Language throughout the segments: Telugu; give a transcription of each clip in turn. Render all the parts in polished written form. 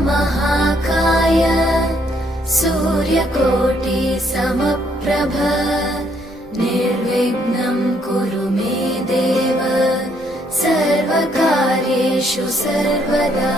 महाकाय सूर्यकोटि समप्रभ निर्विघ्नं कुरु मे देव सर्वकार्येषु सर्वदा।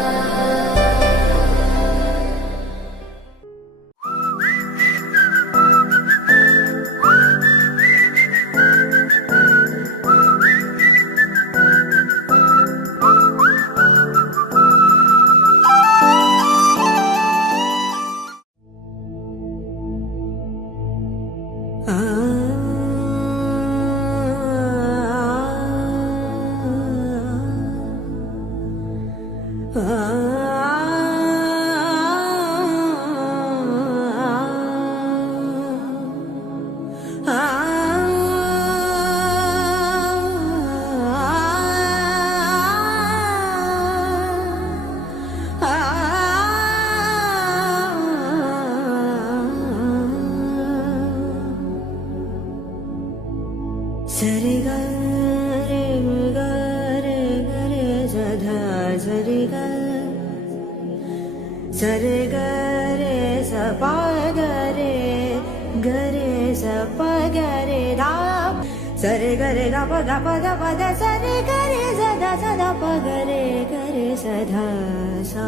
सरे ग रे ग रे ग रे ध सरे ग स पा ग रे स प ग रे धा सरे ग रे ग प द सरे ग रे स ध प ग रे स ध सा।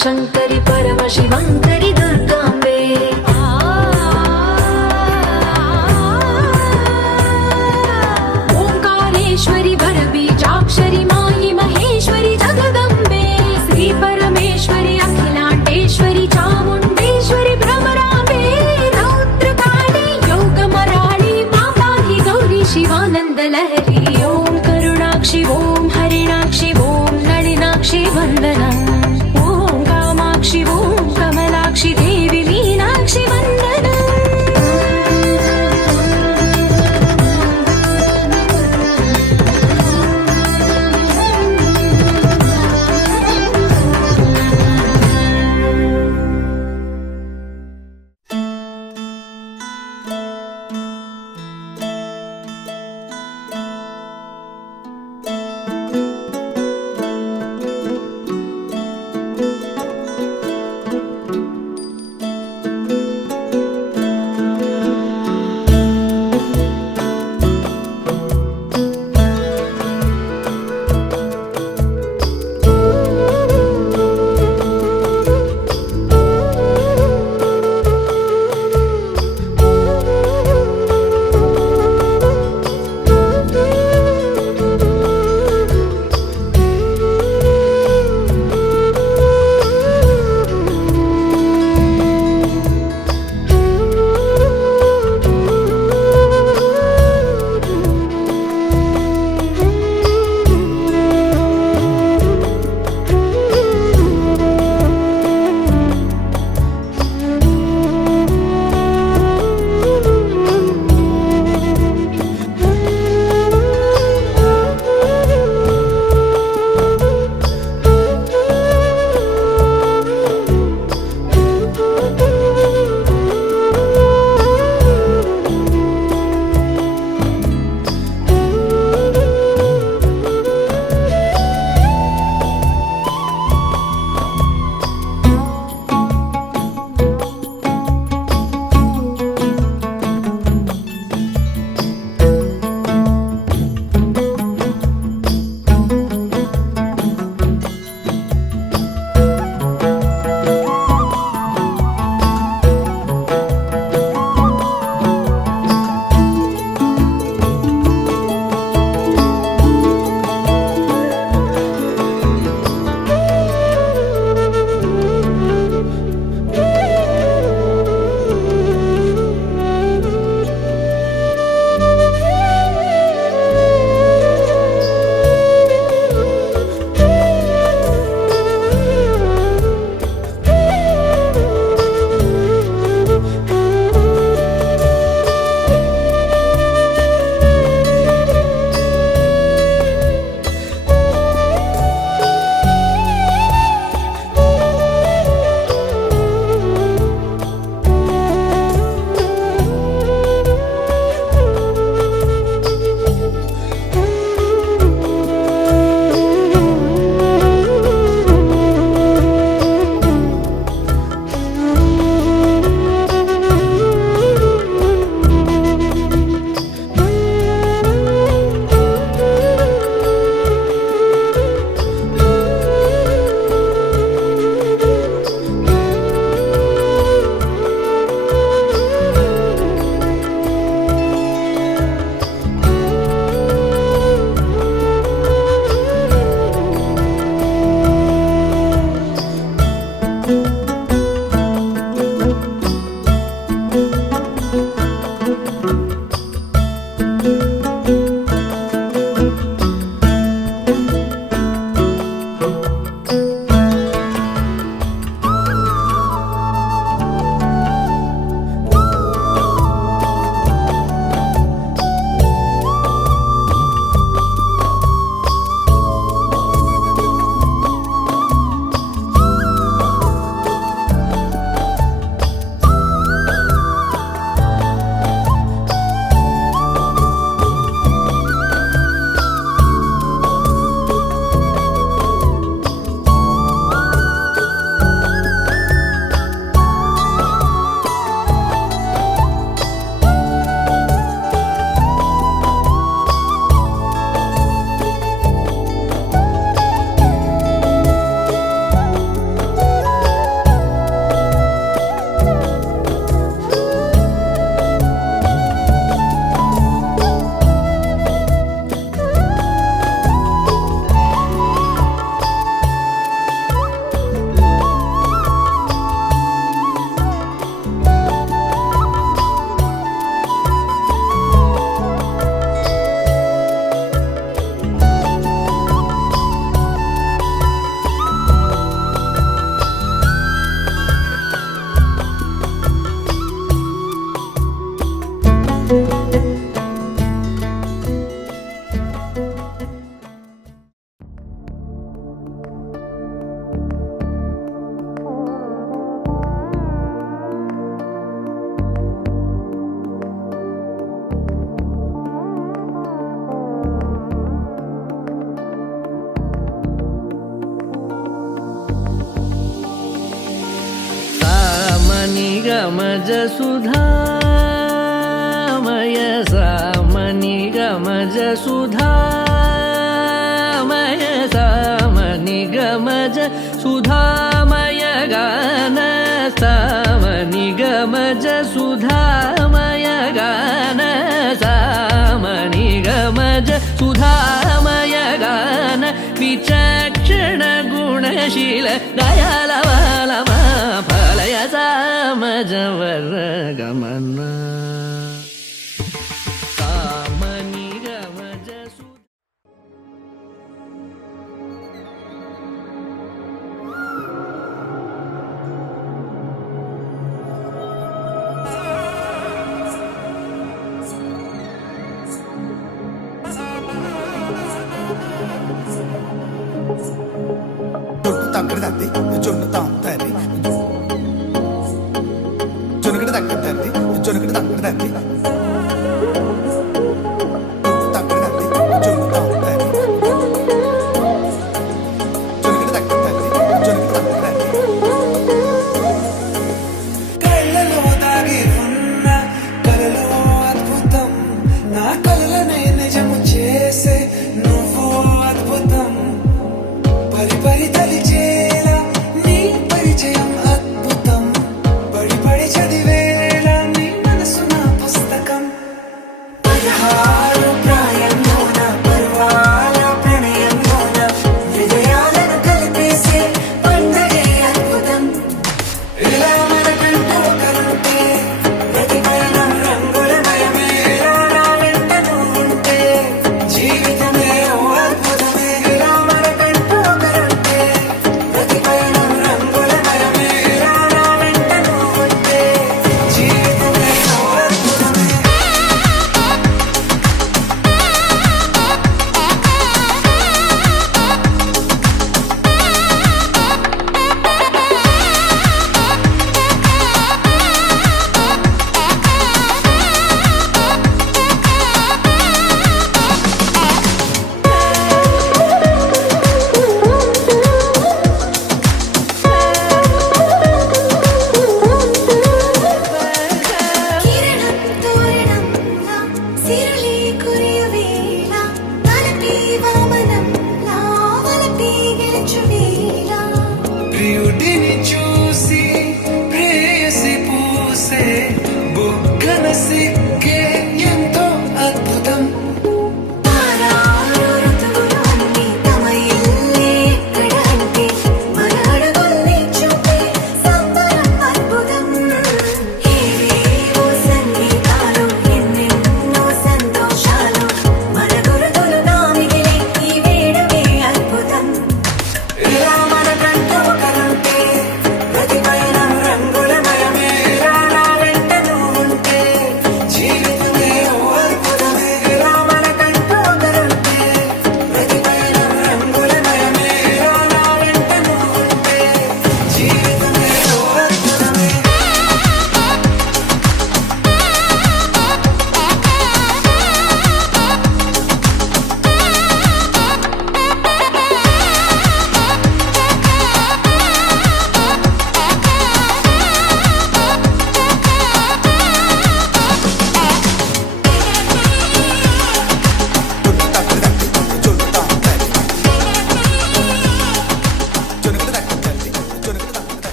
शङ्करि परमशिवङ्करि दुर्गाम्बे ओङ्कारेश्वरि वरबीजाक्षरि मायि महेश्वरि जगदम्बे श्री परमेश्वरि अखिलाण्डेश्वरि चामुण्डेश्वरि भ्रमराम्बे रौद्रकाली योगमराळि मा पाहि गौरी शिवानन्दलहरी ॐ करुणाक्षि ॐ हरिणाक्षि ॐ नलिनाक्षि वन्दनम् ॐ कामाक्षि ॐ कमलाक्षि గమజ సుధామయ సామని గమజ సుధామయ సామని గమజ సుధామయ గాన సామని గమజ సుధామయ గాన సామని గమజ సుధామయ గాన విచక్షణ గుణశీల దయాళ ఫలయ సామజవర గమన సామని గమజ జొన్ను తాంతరి జొనుగడ తగ్గదండి జొనుగడ తగ్గదండి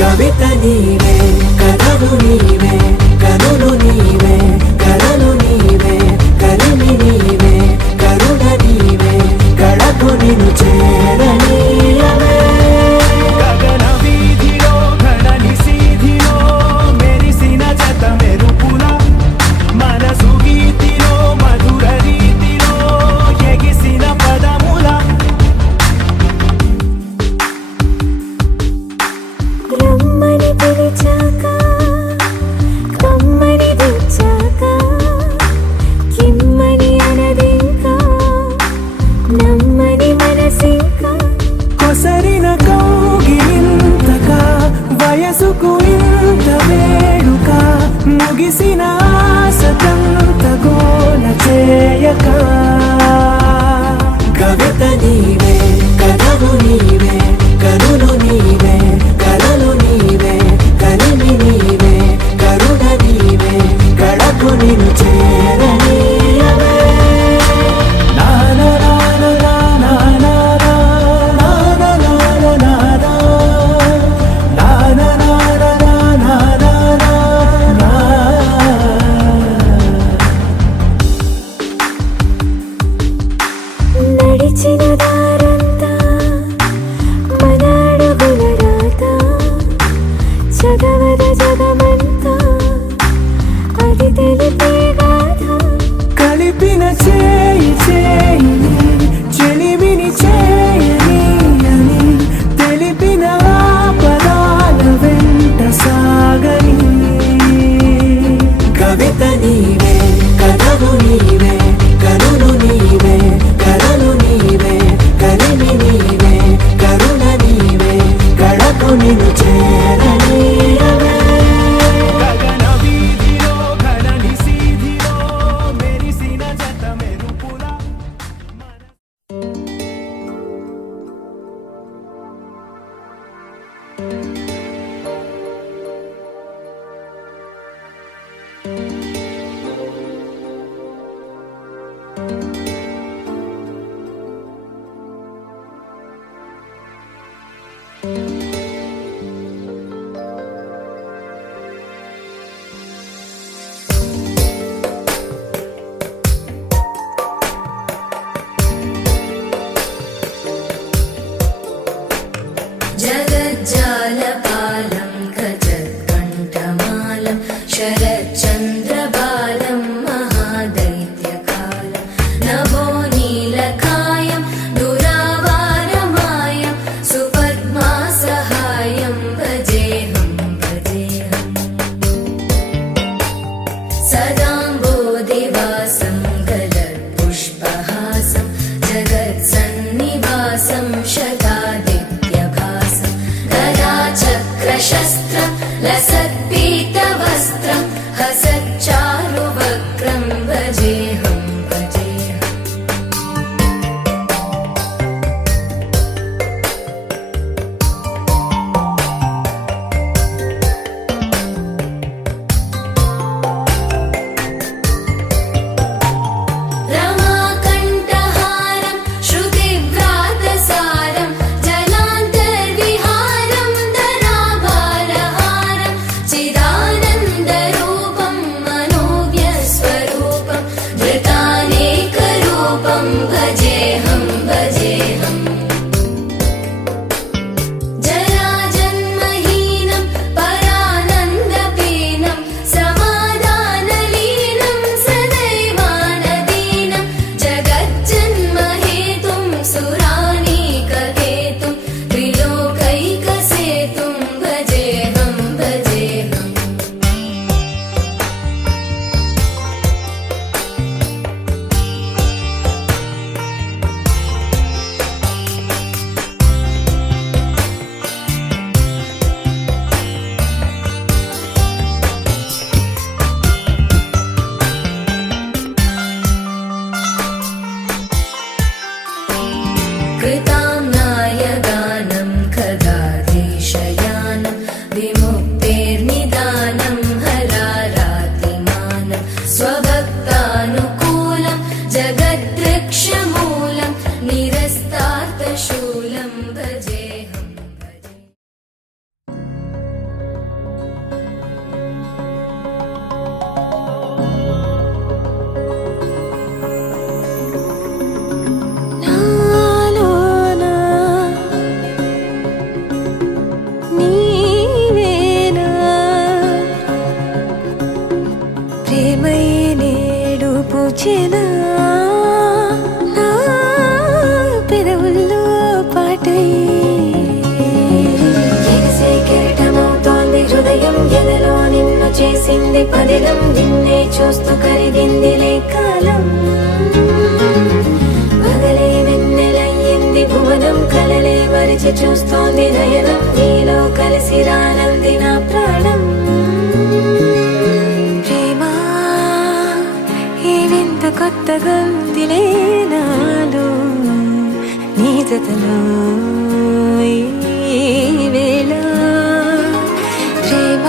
కవిత నీవే కథలు నీవే కనులు నీవే వయసుకు ఇంత వేడుక ముగిసిన ఆశతంత గోల చేయక కవిత నీవే కథలు నీవే కనులు నీవే కలలు నీవే కలిమి నీవే కరుణ నీవే కడకు నిన్ను చేరనీయవే నడిచిన దారంతా మన అడుగుల రాత చదవద జగమంతా అది తెలిపే గాథ కలిపిన చేయి చేయిని చెలిమిని చేయని అని తెలిపిన పదాల వెంట సాగని కవిత నీవే కథలు నీవే కనులు నీవే కలలు నీవే కలిమి నీవే కరుణ నీవే కడకు నిన్ను చేరనీయవే గగన వీధిలో ఘనని సీధిలో మెరిసిన జత మెరుపుల जगज्जालपालं खचत्कण्ठमालं शरच्चन्द्रबालं महादैत्यकालं नभो नीलकायं दुरावारमायं सुपद्मासहायं भजेऽहं भजेऽहम् सदाम्बोधिवासं गलत्पुष्पहासं जगत्सन्निवासं शतादित्यभासं गदाचक्रशस्त्रं लसत्पीतवस्त्रं हसच्चारुवक्त्रं भजेऽहं भजेऽहम् रमाकण्ठहारं श्रुतिव्रातसारं जलान्तर्विहारं धराभारहारं चिदानन्दरूपं मनोव्यस्वरूपं धृतानेकरूपं भजेऽहं भजेऽहम् जराजन्महीनं परानन्दपीनं समाधानलीनं सदैवानदीनं जगज्जन्महेतुं सुरानीककेतुं त्रिलोकैकसेतुं भजेऽहं भजेऽहम् कृताम्नायगानं खगाधीशयानं विमुक्तेर्निदानं हरारातिमानं स्वभक्तानुकूलं जगद्वृक्षमूलं निरस्तार्थशूलं भजेऽहं भजेऽहम् నాలోన నీవేనా ప్రేమై నేడు పూచెనా నా పెదవుల్లో పాటై ఎగసే కెరటమవుతోంది హృదయం ఎదలో నిన్ను చేసింది పదిలం నిన్నే చూస్తూ కరిగిందిలే కాలం పగలే వెన్నెలయ్యింది భువన భువనం కలలే మరిచి చూస్తోంది నయనం నీలో కలిసి రానంది నా ప్రాణం ప్రేమ ఈ వింత కొత్తగా ఉందిలే నాలో నీ జతలో ఈ వేళ ప్రేమ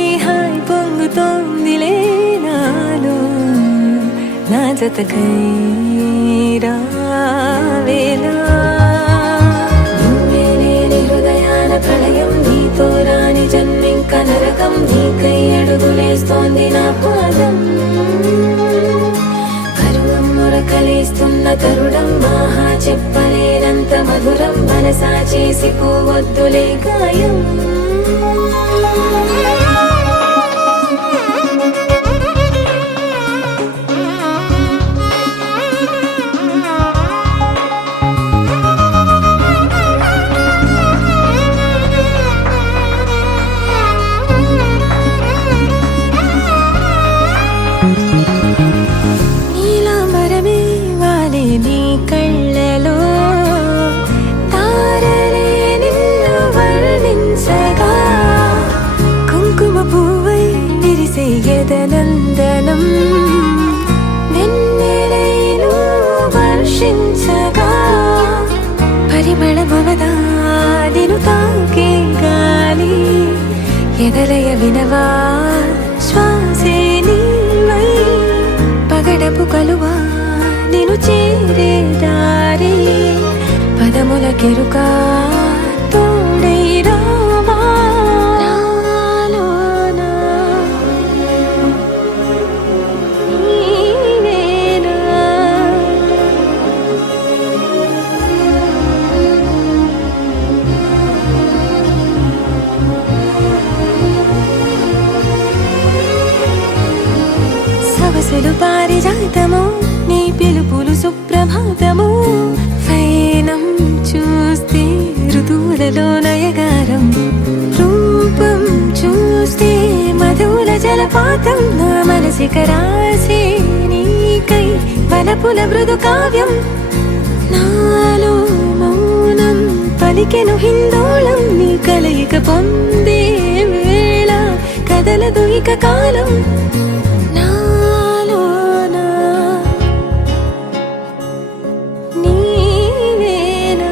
ఈ హాయి పొంగుతోందిలే నాలో నా జతకై రావేలా నువ్వే లేని హృదయాల ప్రళయం నీతో రాని జన్మింక నరకం నీకై అడుగులేస్తోంది నా పాదం పరువం మురకలేస్తున్న తరుణం మహా చెప్పలేనంత మధురం మనసా చేసి పోవద్దులే గాయం నీలాంబరమే వాలే నీ కళ్ళలో తారలే నిన్ను వర్ణించగా కుంకుమ పువ్వై విరిసే ఎదనందనం వెన్నెలైను వర్షించగా పరిమళమవదా నిను తాకే గాలి ఎదలయ వినవా శ్వాసే నీవై పగడపు కలువా నిను చేరే దారి పదముల కెరుకా తోడై రావా నాలోనా నీవేనా సవసులు పారిజాతము నీ పిలుపులు సుప్రభాతము ఫైనం చూస్తే ఋతువులలో నయగారం రూపం చూస్తే మధుల జలపాతం నా మనసిక రాసే నీకై వలపుల మృదు కావ్యం నాలో మౌనం పలికెను హిందోళం నీ కలయిక పొందే వేళ కదలదు ఇక కాలం నాలోనా నీవేనా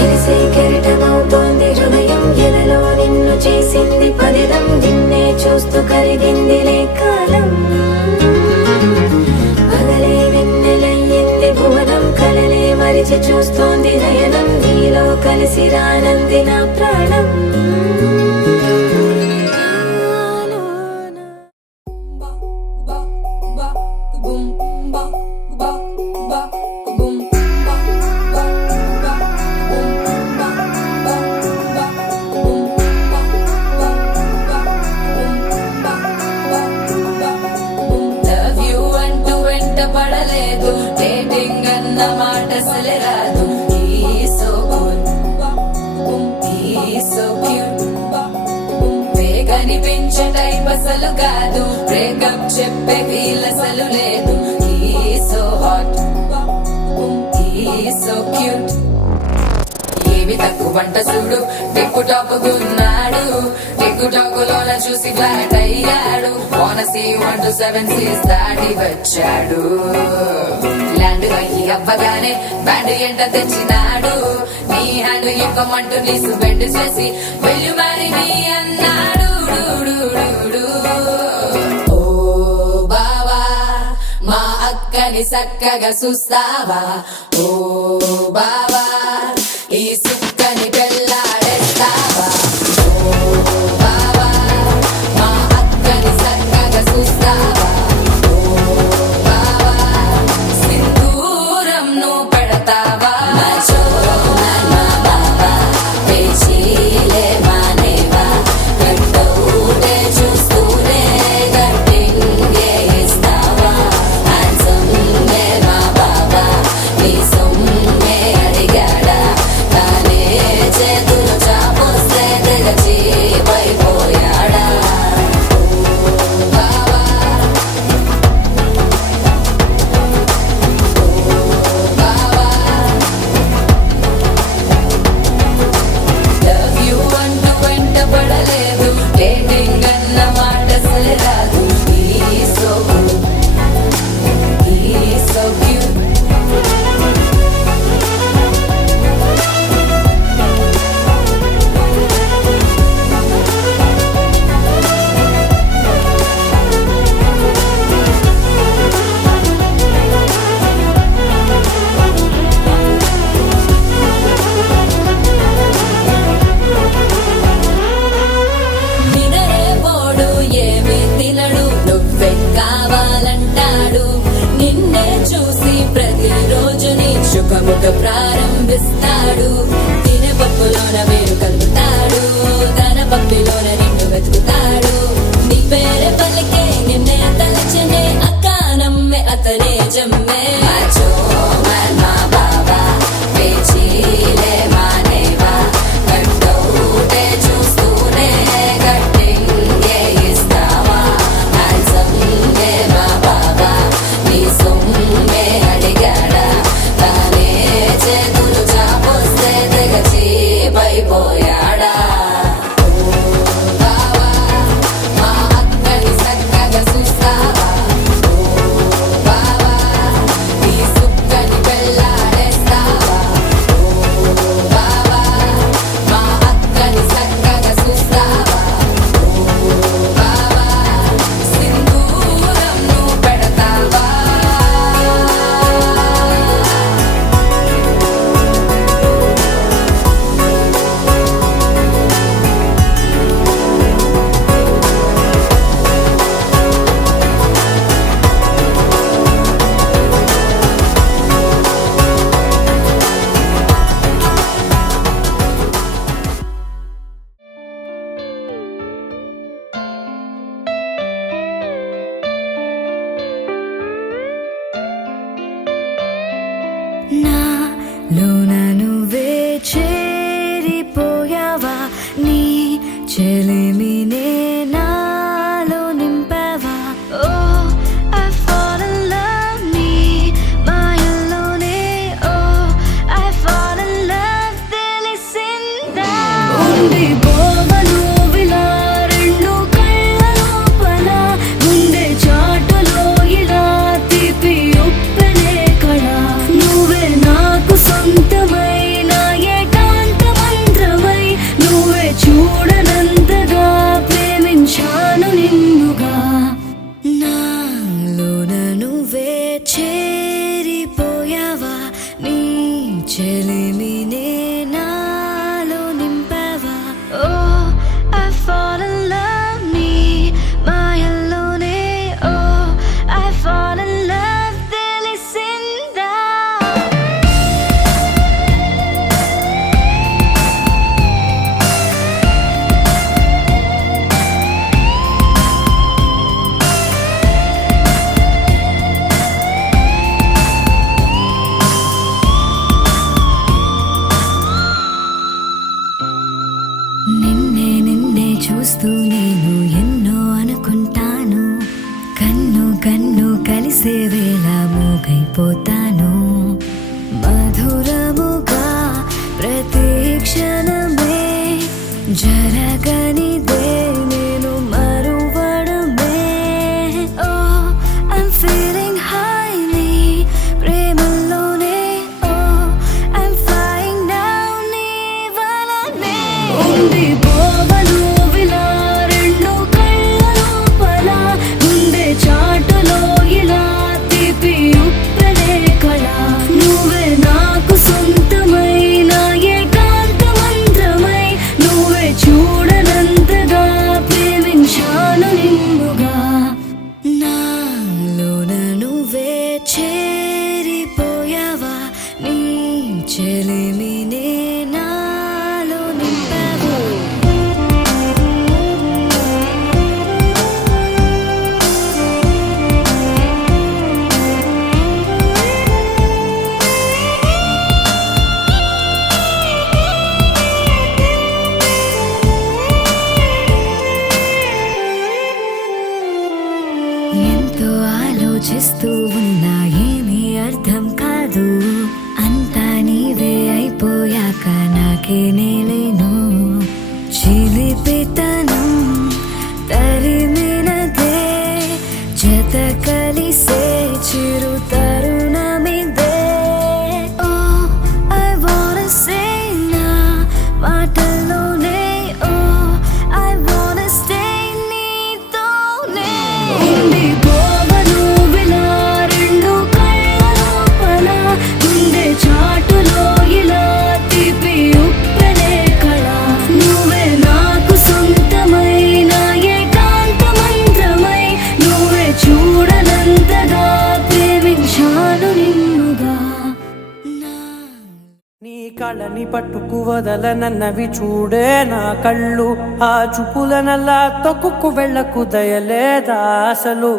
ఎరిసే కెరటమవుతోంది హృదయం ఎదలో నిన్ను చేసింది పదిదం నిన్నే చూస్తూ కరిగిందిలే కాలం పగలే వెన్నెలయ్యింది భువనం కలలే మరిచి చూస్తోంది నయనం నీలో కలిసి రానంది నా ప్రాణం లవ్ యూ అంటూ వెంట పడలేదు డేటింగ్ అన్న మాట అసలే రాదు సో గుడ్ సో క్యూట్ కనిపించే టైప్ అసలు కాదు బ్రేకప్ చెప్పే వీల్ అసలు లేదు సో హాట్ సో క్యూట్ ఏమి తక్కువ వంట చూడు టిక్కు టాప్ గున్నాడు టిక్కు టాక్ లోన చూసి ఫ్లాట్ అయ్యాడు బోనసీ 1 to 7 సీస్ దాటి వచ్చాడు ల్యాండ్ అయ్యి అవ్వగానే బ్యాండ్ ఎంట తెచ్చినాడు నీ హ్యాండ్ ఇవ్వమంటూ నీసు బెండ్ చేసి వెళ్ళు మరి నీ అన్నాడు ఓ బావా మా అక్కని చక్కగా చూస్తావా ఓ బావా ఈ సుక్కని పెళ్ళాడేస్తావా ఓ బావా మా అక్కని చక్కగా చూస్తావా ఓ బావా సింధూరం నువ్వు పెడతావా పేచీలే మానేవా కట్టౌటే చూస్తూనే గట్టింగే ఇస్తావా హ్యాండ్సమ్గే మా బాబా నీ సొమ్మే అడిగాడా తానే చేతులు చాపొస్తే తెగచి పైపోయాడా బావా ముఖ ప్రారంభిస్తాడు. తినే పప్పులోన వేరు కలుపుతాడు, తన పప్పిలోన నిన్ను వెతుకుతాడు. నీ పేరే పలికే నిన్నే తలచనే, అక్క నమ్మే అతనే జమ్మే. మాచో మన్ మా బాబా పేచీలే మానేవా, కట్టౌటే చూస్తూనే కట్టింగే ఇస్తావా. హ్యాండ్సమ్గే మా బాబా నీ సొమ్మే అడిగాడా, తానే చేతులు చాపొస్తే తెగచి పైపోయాడా. బావా మా అక్కని చక్కగా చూస్తావా, బావా నీ సుక్కని పెళ్ళాడేస్తావా. బావా మా అక్కని చక్కగా చూస్తావా, బావా సింధూరం నువ్వు పెడతావా. నాలోన నువ్వే చేరిపోయావా, నీ చెలిమినే నాలో నింపావా. ఓ I fall in love నీ మాయల్లోనే, ఓ I fall in love తెలిసిందా. ఉండిపోవను విలా రెండు కళ్ళ లోపల, ముందే చాటులో ఇలా తీపి ఉప్పెనే కళ. నువ్వే నాకు సొంతమైన ఏకాంత మంత్రమై, నువ్వే చూడనంతగా ప్రేమించాను నిన్నుగా. నాలోన నువ్వే చేరిపోయావా, నీ చెలిమినే నాలో నింపావా. ఓ I fall in love నీ మాయల్లోనే, ఓ I fall in love తెలిసిందా. నిన్నే నిన్నే చూస్తూ నేను ఎన్నో అనుకుంటాను, కన్ను కన్ను కలిసే వేళ మూగైపోతాను. మధురముగా ప్రతి క్షణమే జరగనిదే నేను మరువడమే. ఓ I'm feeling high నీ ప్రేమలోనే, ఓ I'm flying down నీ వలనే. ఉండిపోవను విలా రెండు కళ్ళ లోపల, ముందే చాటులో ఇలా తీపి ఉప్పెనే కళ. నువ్వే నాకు సొంతమైన ఏకాంత మంత్రమై, నువ్వే చూడనంతగా ప్రేమించాను నిన్నుగా. నాలోన నువ్వే చేరిపోయావా, నీ చెలిమినే నాలో నింపావా. ఎంతో ఆలోచిస్తూ ఉన్నా ఏమీ అర్థం కాదు, అంతా నీవే అయిపోయాక నాకే నేలేను. చిలిపితనం తరిమినదే, జత కలిసే చిరు తరుణమిదే. ఓ I wanna say నా మాటల్లోనే, ఓ I wanna stay నీతోనే. ఉండిపోవను విలా రెండు కళ్ళ లోపల, ముందే చాటులో ఇలా తీపి ఉప్పెనే కళ. నువ్వే నాకు సొంతమైన ఏకాంత మంత్రమై, నువ్వే చూడనంతగా ప్రేమించాను నీ కళ్ళని పట్టుకు వదలనన్నవి చూడే నా కళ్ళు, ఆ చూపులనల్లా తొక్కుకు వెళ్ళకు దయలేదా అసలు.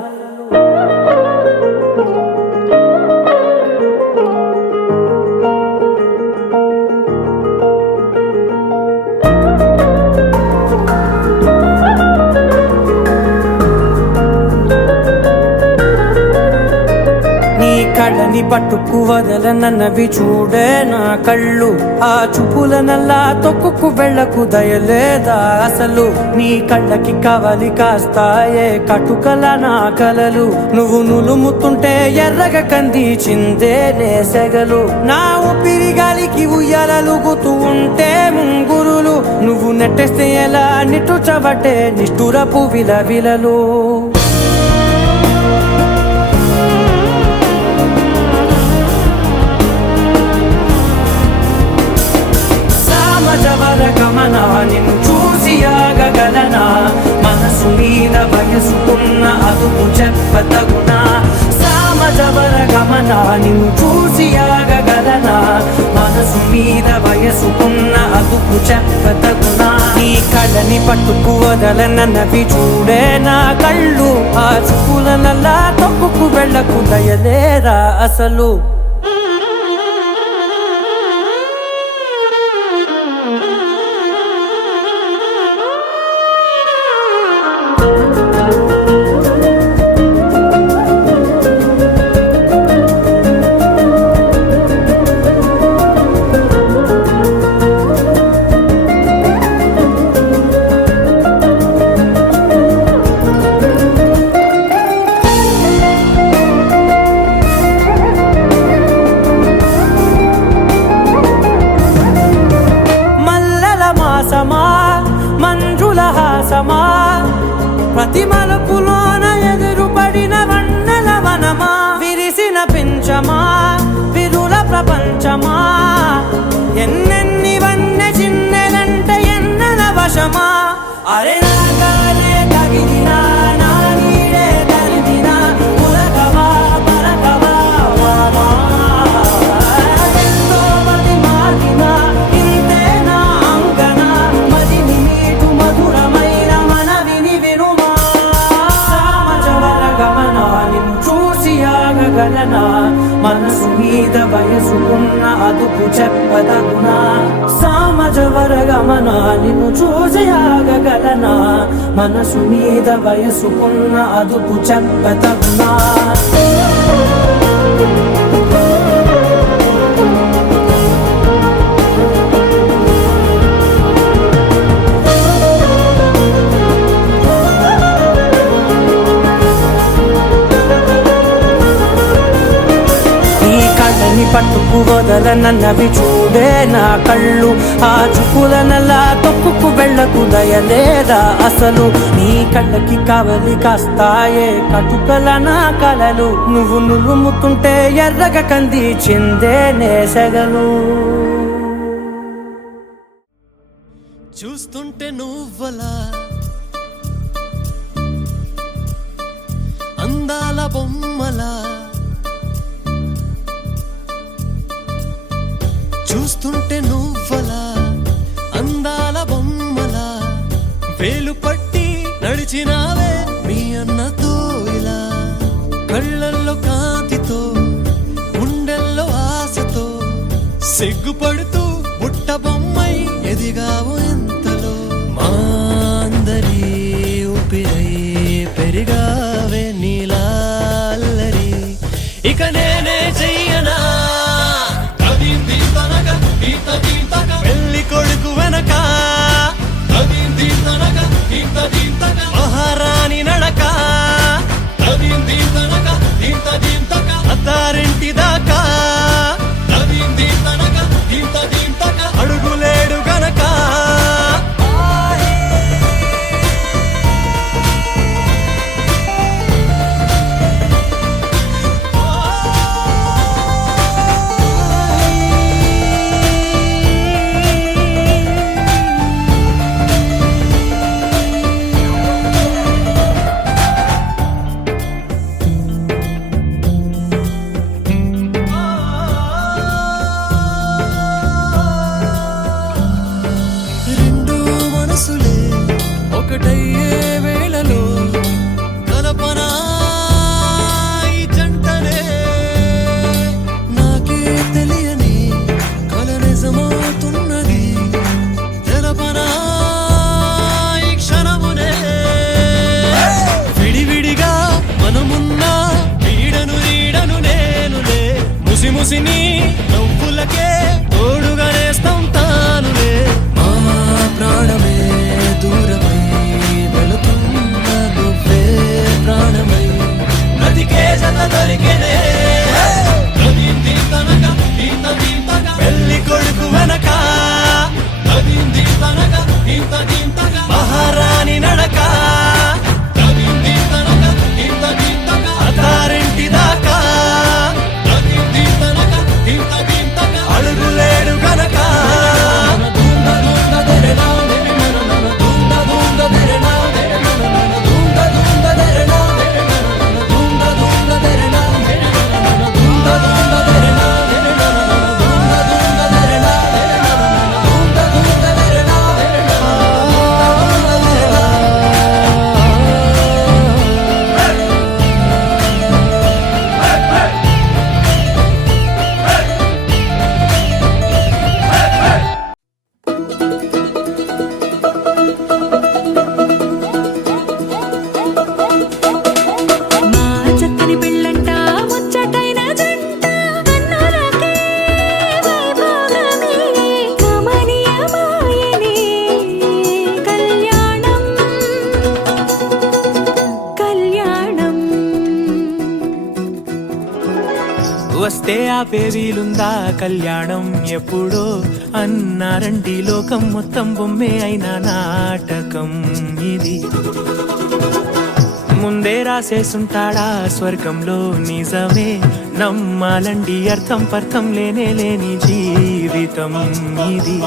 కళ్ళని పట్టుకు వదలనన్నవి చూడే నా కళ్ళు, ఆ చూపులనల్లా తొక్కుకు వెళ్ళకు దయలేదా అసలు. నీ కళ్ళకి కవలి కాస్తాయే కటుకల నా కలలు, నువ్వు నులుముతుంటే ఎర్రగ కందిచిందే నేసెగలు. నా ఊపిరి గాలికి ఉయ్యాలలుగుతూ ఉంటే ముంగురులు, నువ్వు నెట్టేస్తే ఎలా నిట్టుచబట్టే నిష్ఠురపు విలవిలలు. గమనా నిన్ను చూసి ఆగగలనా, మనసు మీద వయసుకున్న అదుపు చెప్పతగునా. సామజవర గమనా నిన్ను చూసి ఆగగలనా, మనసు మీద వయసుకున్న అదుపు చెప్పతగునా. నీ కళ్ళని పట్టుకు వదలనన్నవి చూడే నా కళ్ళు, ఆ చూపులనల్లా తొక్కుకు వెళ్ళకు దయలేరా అసలు. మంజుల హాసమా ప్రతి మలుపులోన ఎదురుపడిన వన్నెల వనమా, విరిసిన పించమా విరుల ప్రపంచమా, ఎన్నెన్ని వన్నె చిన్నెలంటే ఎన్నెల వశమా. అరే నాగానే తగిలినా నా నీడే తరిమినా, పులకవా పరకవా వామా, ఎంతో మతి మాటినా ఇంతే నా అంగన, మదిని మీటు మధురమైన మనవిని వినుమా. సామజవర గమనా నిన్ను చూసి ఆగగలనా, మనసు మీద వయసుకున్న అదుపు చెప్పదగునా. సామజవర గమనా నిన్ను చూసి ఆగగలనా, మనసు మీద వయసుకున్న అదుపు చెప్పదగునా. పట్టుకు వదలనన్నవి చూడే నా కళ్ళు, ఆ చూపులనల్లా తొక్కుకు వెళ్ళకు దయలేదా అసలు. నీ కళ్ళకి కవలి కాస్తాయే కటుకల నా కలలు, నువ్వు నులుముతుంటే ఎర్రగ కందిచిందే నేసెగలు. చూస్తుంటే నువ్వలా అందాల బొమ్మలా, చూస్తుంటే నువ్వలా అందాల బొమ్మలా, వేలు పట్టి నడిచినావే మీ అన్నతో ఇలా. కళ్ళల్లో కాంతితో గుండెల్లో ఆశతో, సిగ్గుపడుతూ బుట్ట బొమ్మై ఎదిగావు ఎంతలో. మా అందరి ఊపిరై పెరిగావే నీలాల్లరి, ఇక నేనే చెయ్యనా పెళ్లి కొడుకు వెనక మహారాణి నడక, అత్తారింటి దాకా అడుగులేడు గనక. పుట్టే ఆపే వీలుందా కళ్యాణం ఎప్పుడో అన్నారండి లోకం మొత్తం బొమ్మే అయిన నాటకం ఇది ముందే రాసేసుంటాడా స్వర్గంలో నిజమే నమ్మాలండి అర్థం పర్థం లేని జీవితం ఇది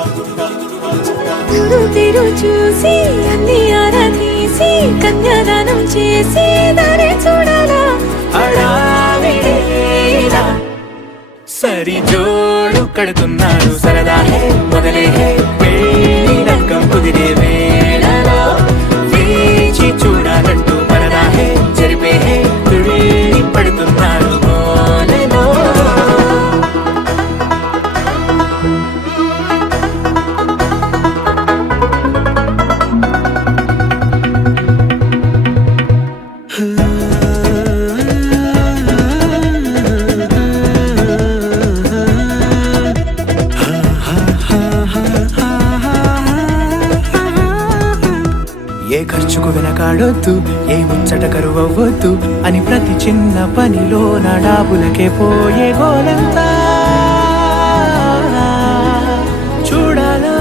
తిరు చూసి అన్ని ఆరా తీసి కన్యాదానం చేసి దారి చూడాలా హడావిడిలా సరి జోడు కడుతున్నారు సరదా హే మొదలే హే పెళ్లి రంగం కుదిరే వేళలో వేచి చూడాలంటూ పరదా హే జరిపే హే తుళ్ళి పడుతున్నారు గోలలో ఏ ఖర్చుకు వెనకాడొద్దు ఏ ముచ్చట కరువవ్వద్దు అని ప్రతి చిన్న పనిలో నా డాబులకే పోయే గోలంతా చూడాలా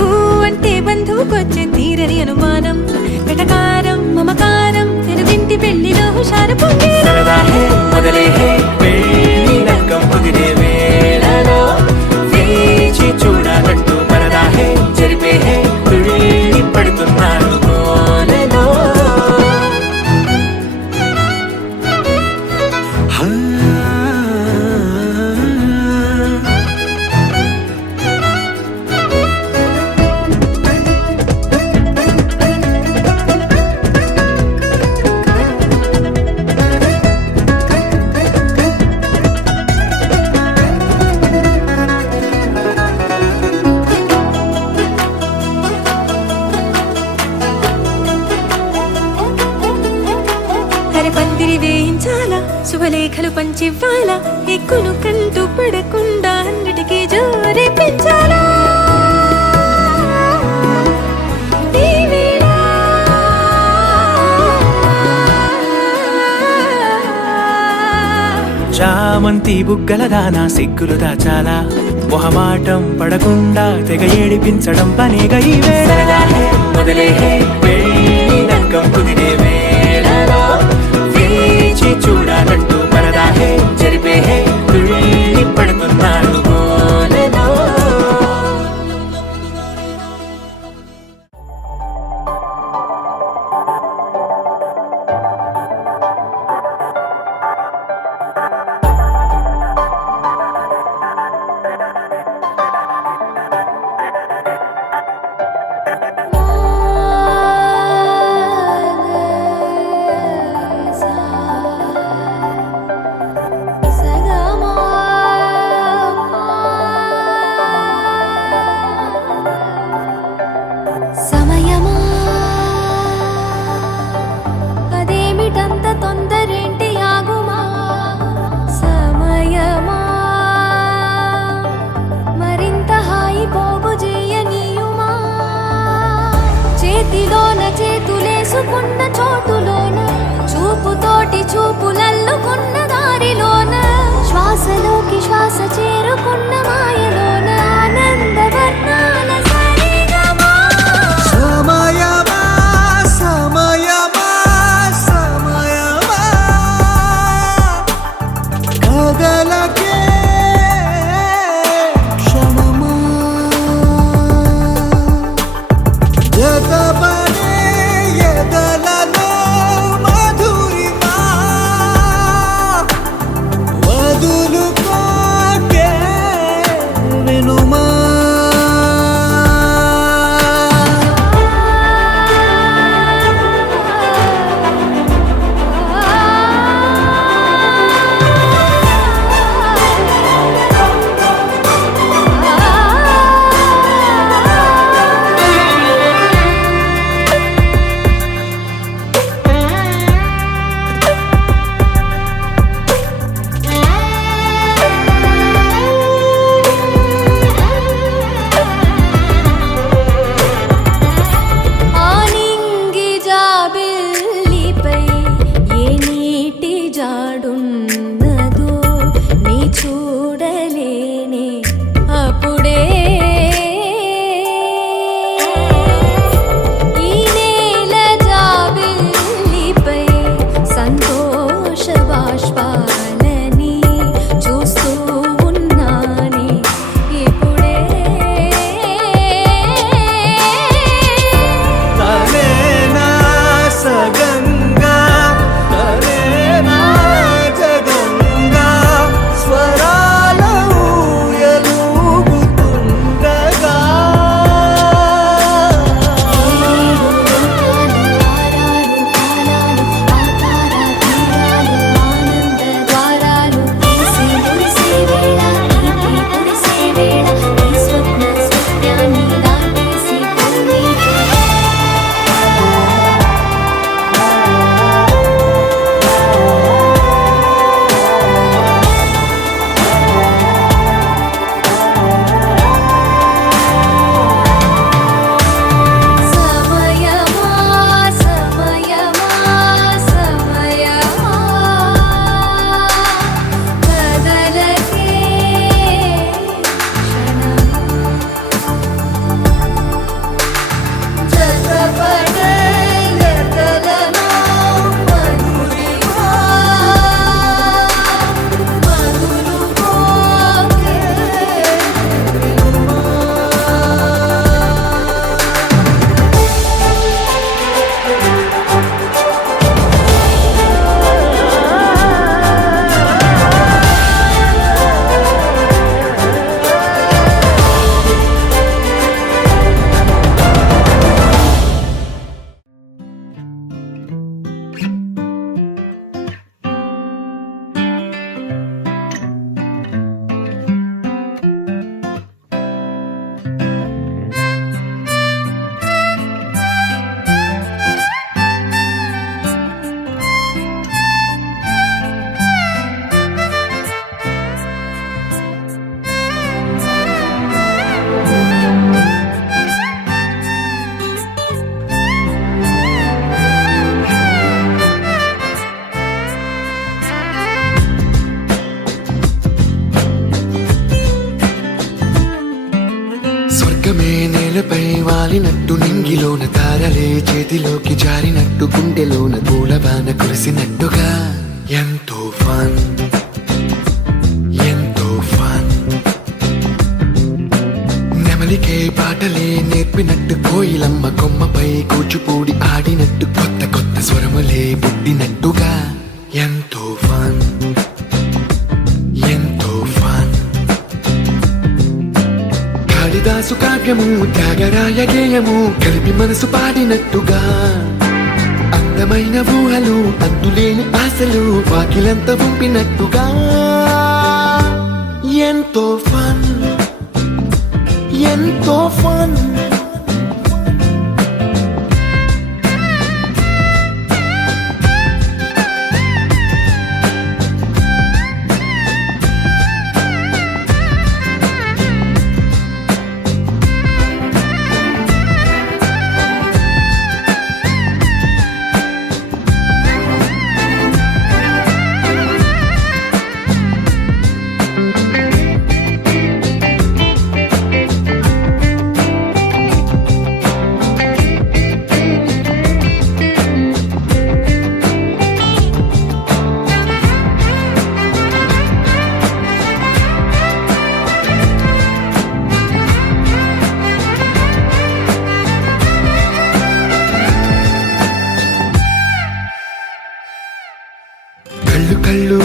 ఊ అంటే బంధువుకొచ్చే తీరని అనుమానం వెటకారం మమకారం తెలుగింటి పెళ్లిలో హుషారు పొంగే సరదా హే మొదలే హే పెళ్లి రంగం కుదిరే వేళలో వేచి చూడాలంటూ పరదా హే జరిపే హే తుళ్ళి పడుతున్నారు గోలలో పందిరి వేయించాలా శుభలేఖలు పంచివ్వాలా ఎక్కును కంటూ పడకుండా అన్నిటికీ జోరే పెంచాలా ఈ వేళ చామంతి బుగ్గల దానా సిగ్గులు దాచాలా మొహమాటం పడకుండా తెగ ఏడిపించడం పనిగా ఈ వేళ మొదలే హే పెళ్లి రంగం కుదిరే వేళలో వేచి చూడాలంటూ పరదా హే జరిపే హే తుళ్ళి పడుతున్నారు గోలలో సమయమా అదేమిటంత తొందరేంటి ఆగుమా సమయమా మరింత హాయి పోగు చేయనీయుమా చేతిలోన చేతులేసుకున్న చోటులోన చూపుతోటి చూపులల్లుకున్న దారిలోన శ్వాసలోకి శ్వాస చేరుకున్న మాయలోన ఆనందవర్ణాల సరిగమా సమయమా సమయమా సమయమా కదలకే క్షణమా జతపడే ఎదలలో మధురిమా వదులుకోకే మేడపై వాలినట్టు నింగిలోన తారలే చేతిలోకి జారినట్టు గుండెలోన పూలవాన కురిసినట్టుగా ఎంతో ఫన్ ఎంతో ఫన్ నెమలికే పాటలే నేర్పినట్టు కోయిలమ్మ కొమ్మపై కూచిపూడి ఆడినట్టు కొత్త కొత్త స్వరములే పుట్టినట్టుగా ఎంతో ఫన్ ఎంతో ఫన్ కాళిదాసు కావ్యము త్యాగరాయ గేయము కలిపి మనసు పాడినట్టుగా అందమైన ఊహలు అంతులేని ఆశలు వాకిలంతా పంపినట్టుగా ఎంతో ఫన్ ఎంతో ఫన్ కళ్ళు కళ్ళు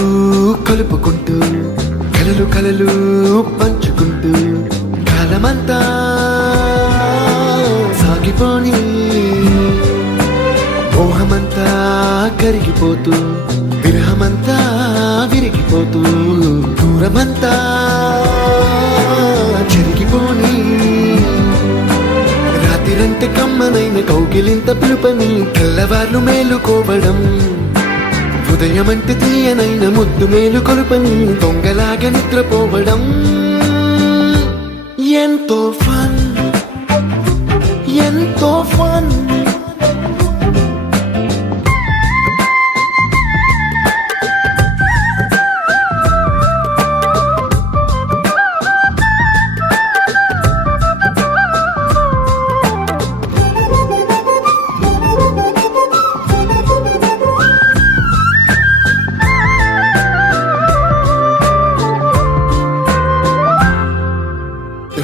కలుపుకుంటూ కలలు కలలు పంచుకుంటూ కాలమంతా సాగిపోని మోహమంతా కరిగిపోతూ విరహమంతా విరిగిపోతూ దూరమంతా చెరిగిపోని రాత్రిరంటే కమ్మనైన కౌగిలింత పిలుపని తెల్లవార్లు మేలుకోవడం ఉదయమంటే తీయనైన ముద్దు మేలు కొలుపని దొంగలాగా నిద్రపోవడం ఎంతో ఫన్ ఎంతో ఫన్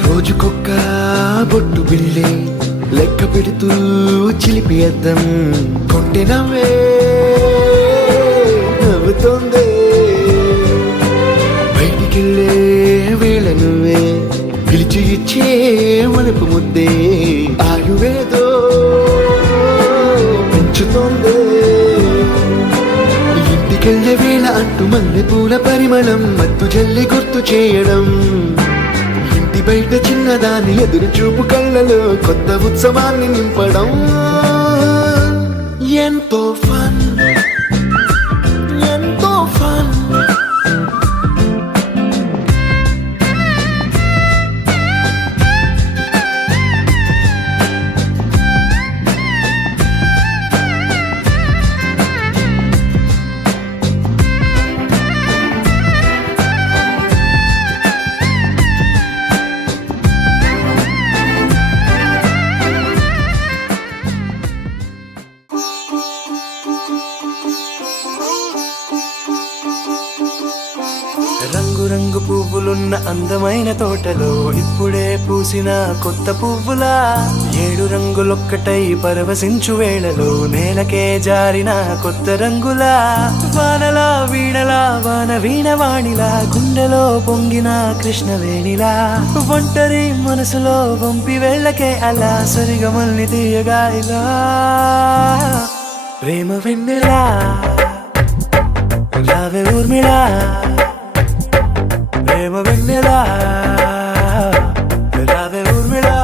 రోజుకొక్క బొట్టు బిళ్ళే లెక్క పెడుతూ చిలిపి అద్దం కొంటె నవ్వే నవ్వుతోందే బయటికెళ్ళే వేళ నువ్వే పిలిచి ఇచ్చే వలుపు ముద్దే ఆయువేదో పెంచుతోందే ఇంటికెళ్ళే వేళ అంటూ మల్లె పూల పరిమళం మత్తు జల్లి గుర్తు చేయడం బయట చిన్నదాని ఎదురు చూపు కళ్ళలో కొత్త ఉత్సవాన్ని నింపడం ఎంతో ఫన్ ఎంతో ఫన్ రంగు రంగు పువ్వులున్న అందమైన తోటలో ఇప్పుడే పూసిన కొత్త పువ్వులా 7 రంగులొక్కటై పరవశించు వేళలో నేలకే జారిన కొత్త రంగులా వానలా వీణలా వాన వీణవాణిలా గుండెలో పొంగిన కృష్ణవేణిలా ఒంటరి మనసులో వంపి వెళ్ళకే అలా సరిగమల్ని తీయగా ఇలా ప్రేమ వెన్నెలా రావే ఊర్మిళా ప్రేమ వెన్నెలా రావే ఊర్మిళా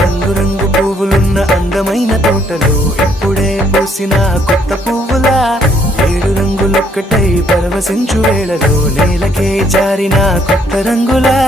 రంగు రంగు పువ్వులున్న అందమైన తోటలో ఇప్పుడే పూసిన కొత్త పువ్వులా 7 రంగులొక్కటై పరవశించు వేళలో నేలకే జారిన కొత్త రంగులా